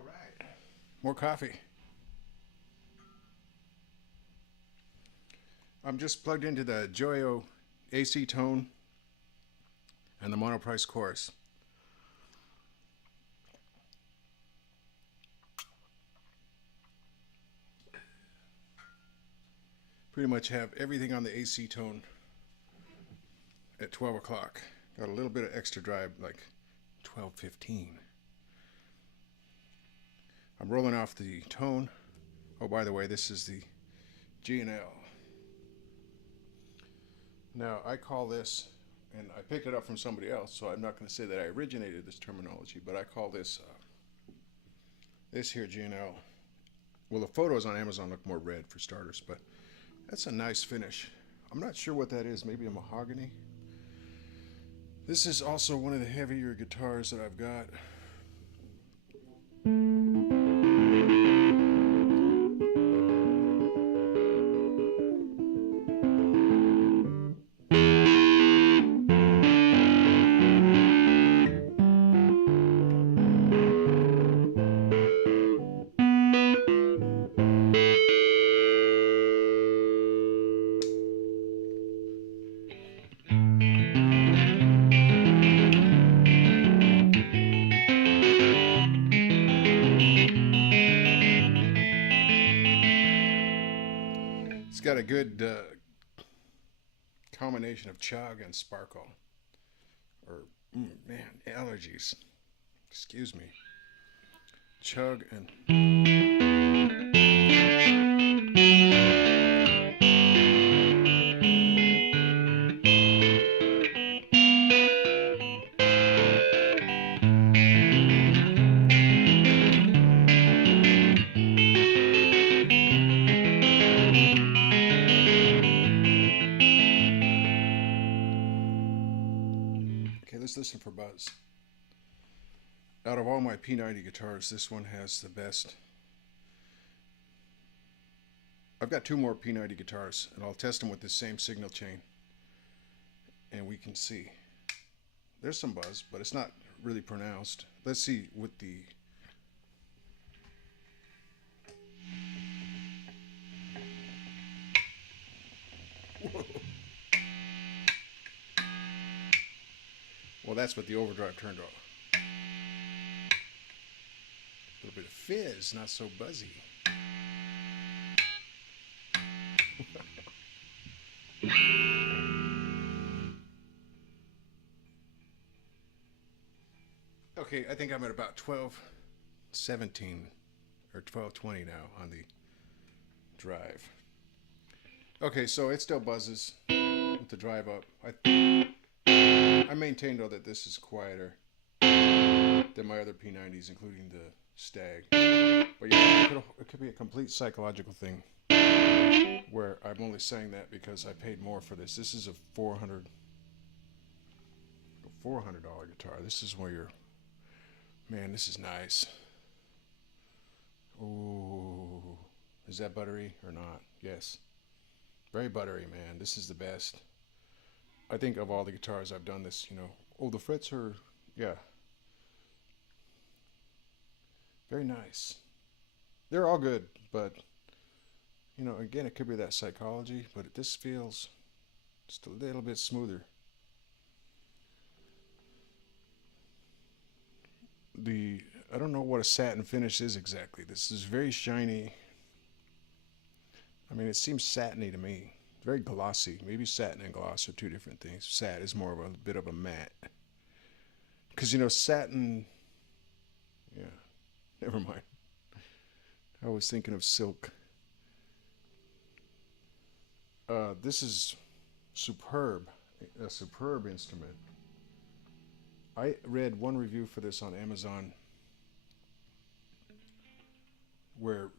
All right. More coffee. I'm just plugged into the Joyo AC tone and the monoprice chorus. Pretty much have everything on the AC tone at 12 o'clock. Got a little bit of extra drive, like 12:15. I'm rolling off the tone. Oh, by the way, this is the G&L. Now, I call this, and I picked it up from somebody else, so I'm not going to say that I originated this terminology, but I call this this here G&L. Well, the photos on Amazon look more red for starters, but that's a nice finish. I'm not sure what that is, maybe a mahogany. This is also one of the heavier guitars that I've got. It's got a good combination of chug and sparkle. Or, man, allergies. Excuse me. Chug and. Okay, let's listen for buzz. Out of all my P90 guitars, this one has the best. I've got two more P90 guitars, and I'll test them with this same signal chain, and we can see. There's some buzz, but it's not really pronounced. Let's see with the. Whoa. Well, that's what the overdrive turned off. A little bit of fizz, not so buzzy. Okay, I think I'm at about 12:17 or 12:20 now on the drive. Okay, so it still buzzes with the drive up. I maintain though that this is quieter than my other P90s, including the Stag. But yeah, it could be a complete psychological thing where I'm only saying that because I paid more for this. This is a $400 guitar. This is where you're, man, this is nice. Ooh, is that buttery or not? Yes, very buttery, man. This is the best. I think of all the guitars I've done this, oh, the frets are, yeah, very nice. They're all good, but, again, it could be that psychology, but this feels just a little bit smoother. I don't know what a satin finish is exactly. This is very shiny. I mean, it seems satiny to me. Very glossy. Maybe satin and gloss are two different things. Satin is more of a bit of a matte. Because, satin. Yeah, never mind. I was thinking of silk. This is superb. A superb instrument. I read one review for this on Amazon where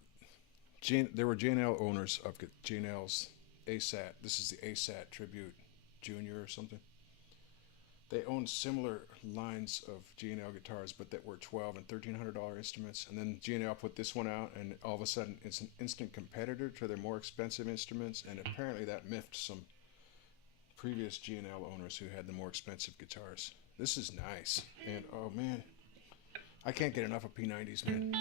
there were J&L owners of J&L's ASAT. This is the ASAT Tribute Junior or something. They owned similar lines of G&L guitars, but that were $1,200 and $1,300 instruments. And then G&L put this one out, and all of a sudden, it's an instant competitor to their more expensive instruments. And apparently, that miffed some previous G&L owners who had the more expensive guitars. This is nice, and oh man, I can't get enough of P90s, man.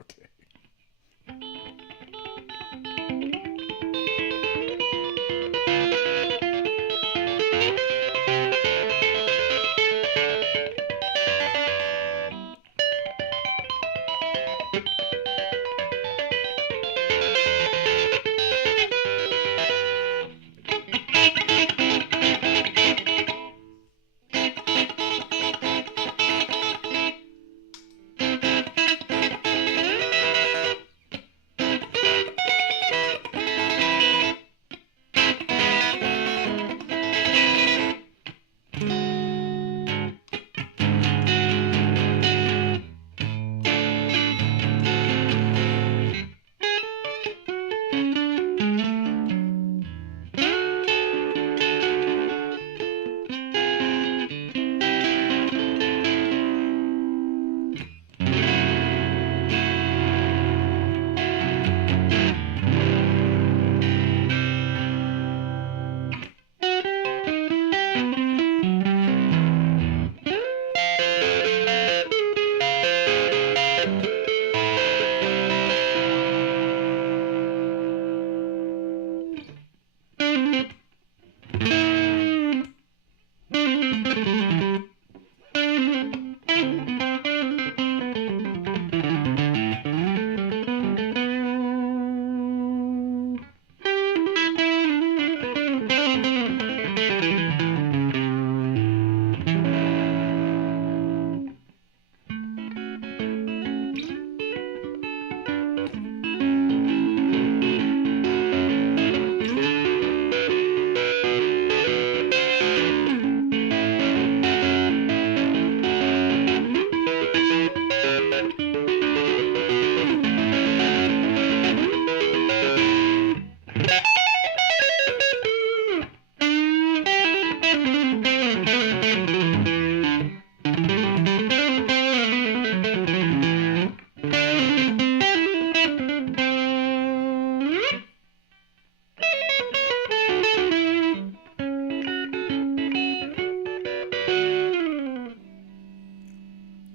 Okay.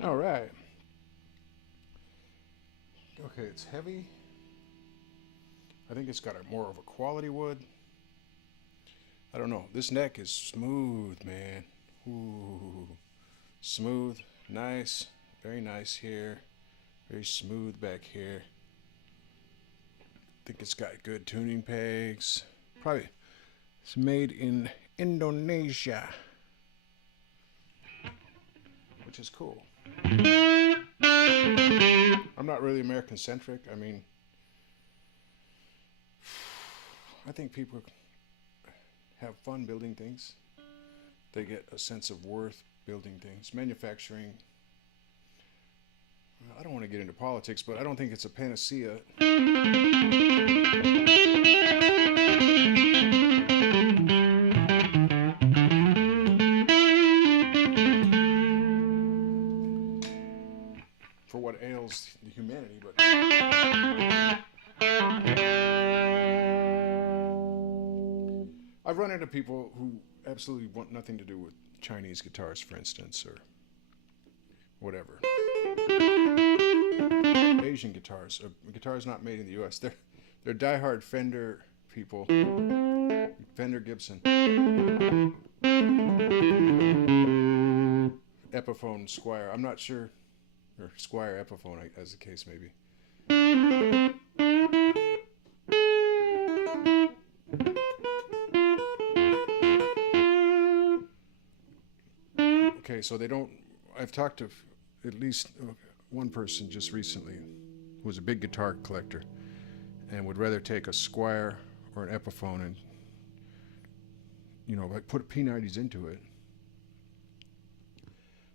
All right. Okay, it's heavy. I think it's got a more of a quality wood. I don't know. This neck is smooth, man. Ooh, smooth, nice, very nice here. Very smooth back here. I think it's got good tuning pegs. Probably it's made in Indonesia, which is cool. I'm not really American centric. I mean, I think people have fun building things. They get a sense of worth building things. Manufacturing, well, I don't want to get into politics, but I don't think it's a panacea. For what ails the humanity, but I've run into people who absolutely want nothing to do with Chinese guitars, for instance, or whatever. Asian guitars, or guitars not made in the U.S. They're diehard Fender people. Fender Gibson. Epiphone Squire. I'm not sure. Or Squire Epiphone, as the case may be. Okay, so they don't. I've talked to at least one person just recently who was a big guitar collector and would rather take a Squire or an Epiphone and, you know, like put P90s into it.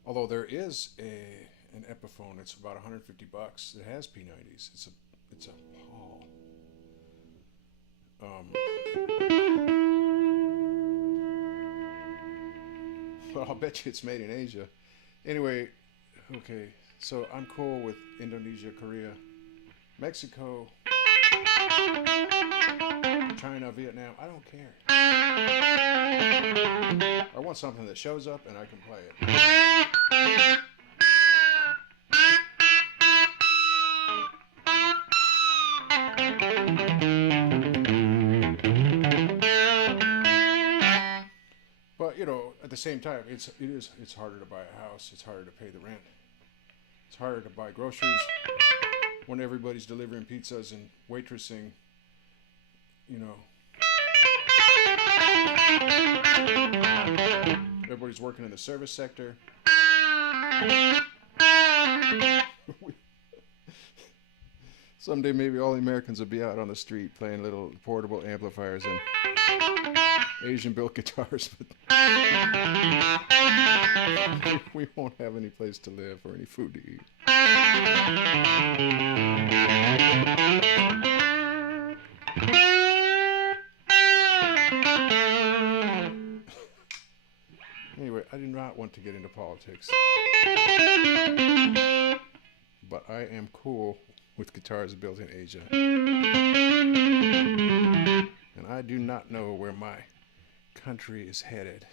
Although there is an Epiphone, it's about $150. It has P90s. It's a Paul. Well, I'll bet you it's made in Asia. Anyway, okay, so I'm cool with Indonesia, Korea, Mexico, China, Vietnam. I don't care. I want something that shows up and I can play it. But you know, at the same time, it's harder to buy a house. It's harder to pay the rent. It's harder to buy groceries when everybody's delivering pizzas and waitressing. You know, everybody's working in the service sector. Someday maybe all the Americans will be out on the street playing little portable amplifiers and Asian built guitars, but we won't have any place to live or any food to eat. Anyway, I do not want to get into politics, but I am cool with guitars built in Asia. And I do not know where my country is headed.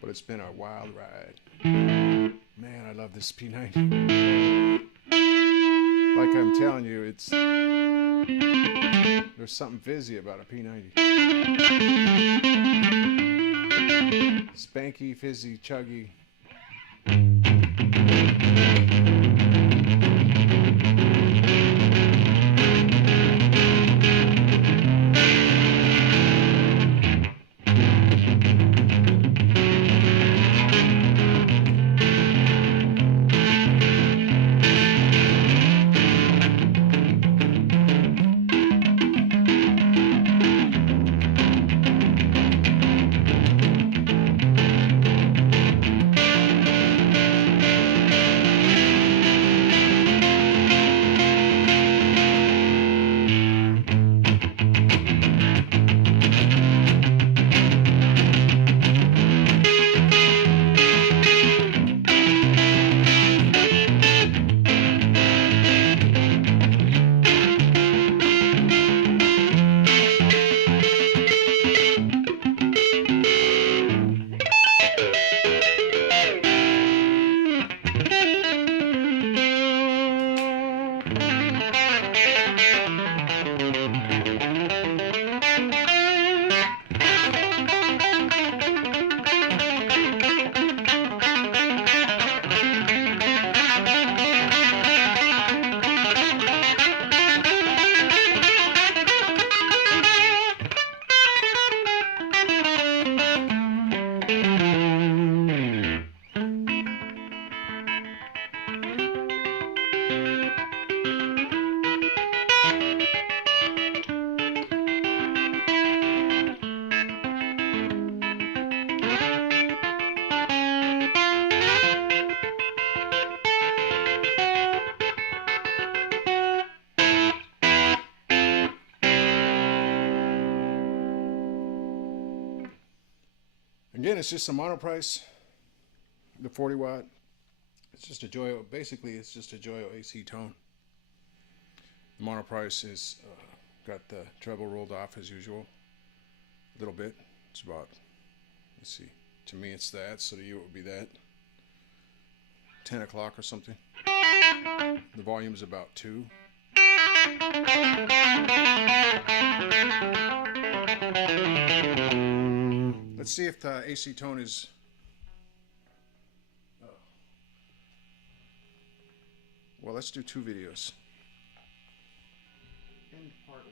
But it's been a wild ride. Man, I love this P90. Like I'm telling you, there's something fizzy about a P90. Spanky, fizzy, chuggy. Again, it's just a mono price, the 40 watt. It's just a Joyo, basically it's just a Joyo AC tone. The mono price is got the treble rolled off as usual, a little bit. It's about, let's see, to me it's that, so to you it would be that. 10 o'clock or something. The volume is about 2. Let's see if the AC tone is... Well, let's do 2 videos. End part 1.